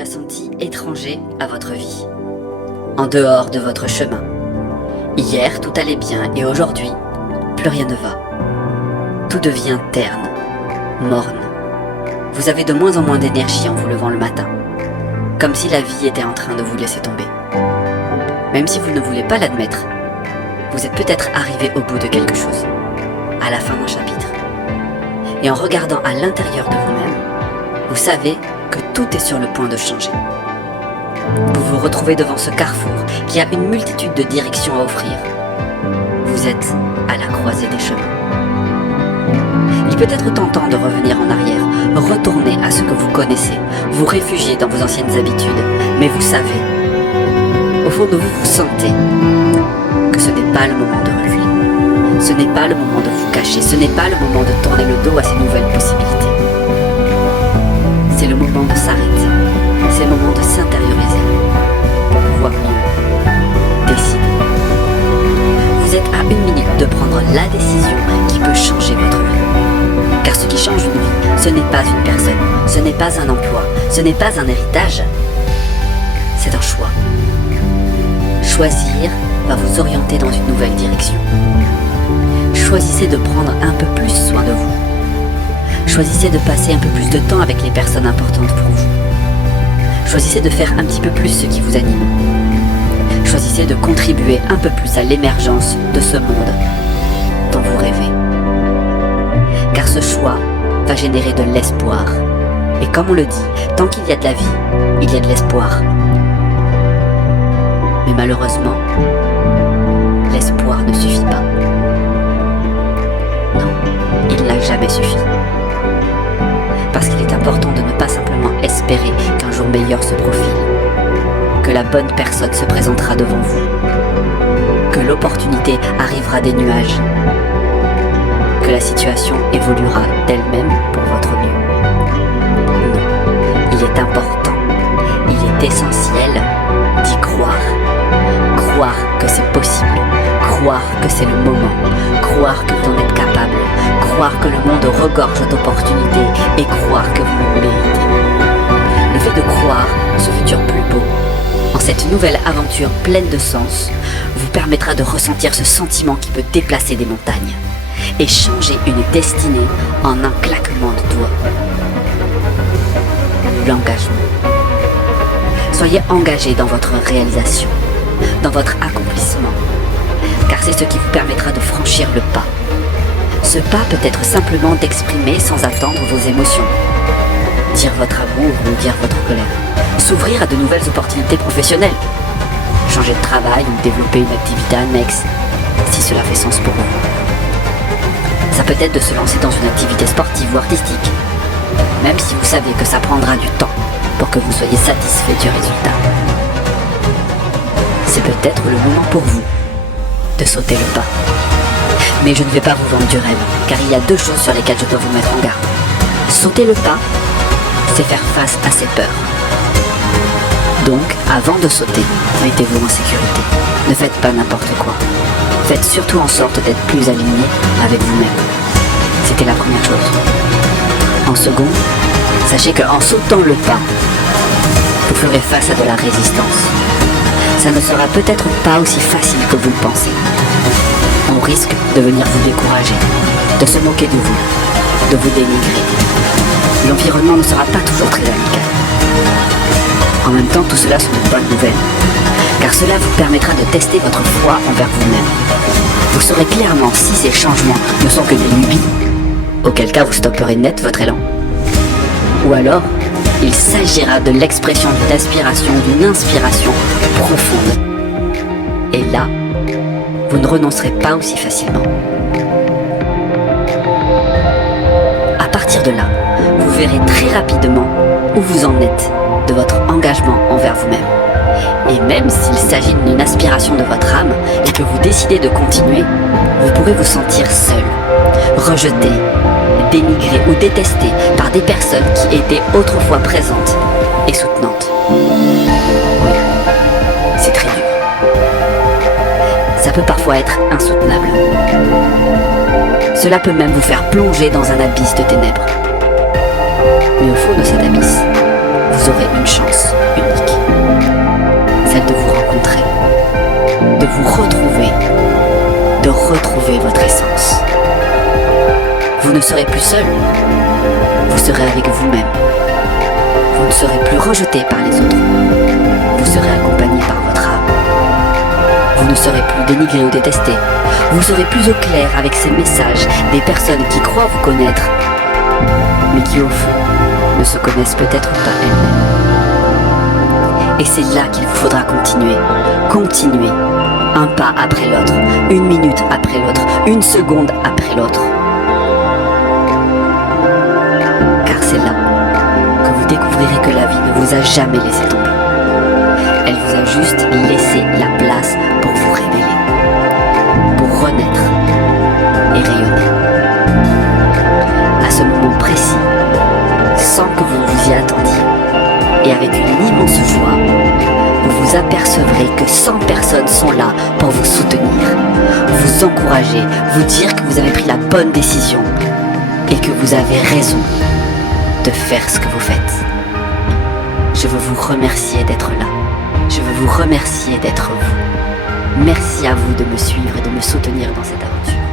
déjà senti étranger à votre vie, en dehors de votre chemin? Hier, tout allait bien et aujourd'hui, plus rien ne va. Tout devient terne, morne. Vous avez de moins en moins d'énergie en vous levant le matin, comme si la vie était en train de vous laisser tomber. Même si vous ne voulez pas l'admettre, vous êtes peut-être arrivé au bout de quelque chose, à la fin d'un chapitre. Et en regardant à l'intérieur de vous-même, vous savez que tout est sur le point de changer. Vous vous retrouvez devant ce carrefour qui a une multitude de directions à offrir. Vous êtes à la croisée des chemins. Il peut être tentant de revenir en arrière, retourner à ce que vous connaissez, vous réfugier dans vos anciennes habitudes, mais vous savez, au fond de vous, vous sentez que ce n'est pas le moment de reculer, ce n'est pas le moment de vous cacher, ce n'est pas le moment de tourner le dos à ces nouvelles possibilités. C'est le moment de s'arrêter, c'est le moment de s'intérioriser pour pouvoir mieux décider. Vous êtes à 1 minute de prendre la décision qui peut changer votre vie. Car ce qui change une vie, ce n'est pas une personne, ce n'est pas un emploi, ce n'est pas un héritage, c'est un choix. Choisir va vous orienter dans une nouvelle direction. Choisissez de prendre un peu plus soin de vous. Choisissez de passer un peu plus de temps avec les personnes importantes pour vous. Choisissez de faire un petit peu plus ce qui vous anime. Choisissez de contribuer un peu plus à l'émergence de ce monde dont vous rêvez. Car ce choix va générer de l'espoir. Et comme on le dit, tant qu'il y a de la vie, il y a de l'espoir. Mais malheureusement, l'espoir ne suffit pas. Non, il n'a jamais suffi. Parce qu'il est important de ne pas simplement espérer qu'un jour meilleur se profile, que la bonne personne se présentera devant vous, que l'opportunité arrivera des nuages, que la situation évoluera d'elle-même pour votre mieux. Non, il est important, il est essentiel d'y croire. Croire que c'est possible, croire que c'est le moment, croire que vous en êtes capable, croire que le monde regorge d'opportunités et croire que vous le méritez. Le fait de croire en ce futur plus beau, en cette nouvelle aventure pleine de sens, vous permettra de ressentir ce sentiment qui peut déplacer des montagnes et changer une destinée en un claquement de doigts. L'engagement. Soyez engagé dans votre réalisation, dans votre accomplissement, car c'est ce qui vous permettra de franchir le pas. Ce pas peut être simplement d'exprimer sans attendre vos émotions, dire votre amour ou dire votre colère, s'ouvrir à de nouvelles opportunités professionnelles, changer de travail ou développer une activité annexe, si cela fait sens pour vous. Ça peut être de se lancer dans une activité sportive ou artistique, même si vous savez que ça prendra du temps pour que vous soyez satisfait du résultat. C'est peut-être le moment pour vous de sauter le pas. Mais je ne vais pas vous vendre du rêve, car il y a 2 choses sur lesquelles je dois vous mettre en garde. Sauter le pas, c'est faire face à ses peurs. Donc, avant de sauter, mettez-vous en sécurité. Ne faites pas n'importe quoi. Faites surtout en sorte d'être plus aligné avec vous-même. C'était la première chose. En second, sachez qu'en sautant le pas, vous ferez face à de la résistance. Ça ne sera peut-être pas aussi facile que vous le pensez. On risque de venir vous décourager, de se moquer de vous, de vous dénigrer. L'environnement ne sera pas toujours très amical. En même temps, tout cela sont de bonnes nouvelles, car cela vous permettra de tester votre foi envers vous-même. Vous saurez clairement si ces changements ne sont que des lubies, auquel cas vous stopperez net votre élan. Ou alors, il s'agira de l'expression d'une aspiration, d'une inspiration profonde. Et là, vous ne renoncerez pas aussi facilement. À partir de là, vous verrez très rapidement où vous en êtes de votre engagement envers vous-même. Et même s'il s'agit d'une aspiration de votre âme et que vous décidez de continuer, vous pourrez vous sentir seul, rejeté, dénigré ou détesté par des personnes qui étaient autrefois présentes et soutenantes. Oui, c'est très dur. Ça peut parfois être insoutenable. Cela peut même vous faire plonger dans un abysse de ténèbres. Mais au fond de cet abysse, vous aurez une chance unique. Celle de vous rencontrer, de vous retrouver, de retrouver votre essence. Vous ne serez plus seul, vous serez avec vous-même. Vous ne serez plus rejeté par les autres, vous serez accompagné par votre âme. Vous ne serez plus dénigré ou détesté, vous serez plus au clair avec ces messages des personnes qui croient vous connaître, mais qui au fond ne se connaissent peut-être pas elles-mêmes. Et c'est là qu'il vous faudra continuer, un pas après l'autre, une minute après l'autre, une seconde après l'autre. Car c'est là que vous découvrirez que la vie ne vous a jamais laissé tomber. Elle vous a juste laissé la place pour vous révéler, pour renaître et rayonner. À ce moment précis, sans que vous vous y attendiez, et avec une immense joie, vous vous apercevrez que 100 personnes sont là pour vous soutenir, vous encourager, vous dire que vous avez pris la bonne décision et que vous avez raison de faire ce que vous faites. Je veux vous remercier d'être là. Je veux vous remercier d'être vous. Merci à vous de me suivre et de me soutenir dans cette aventure.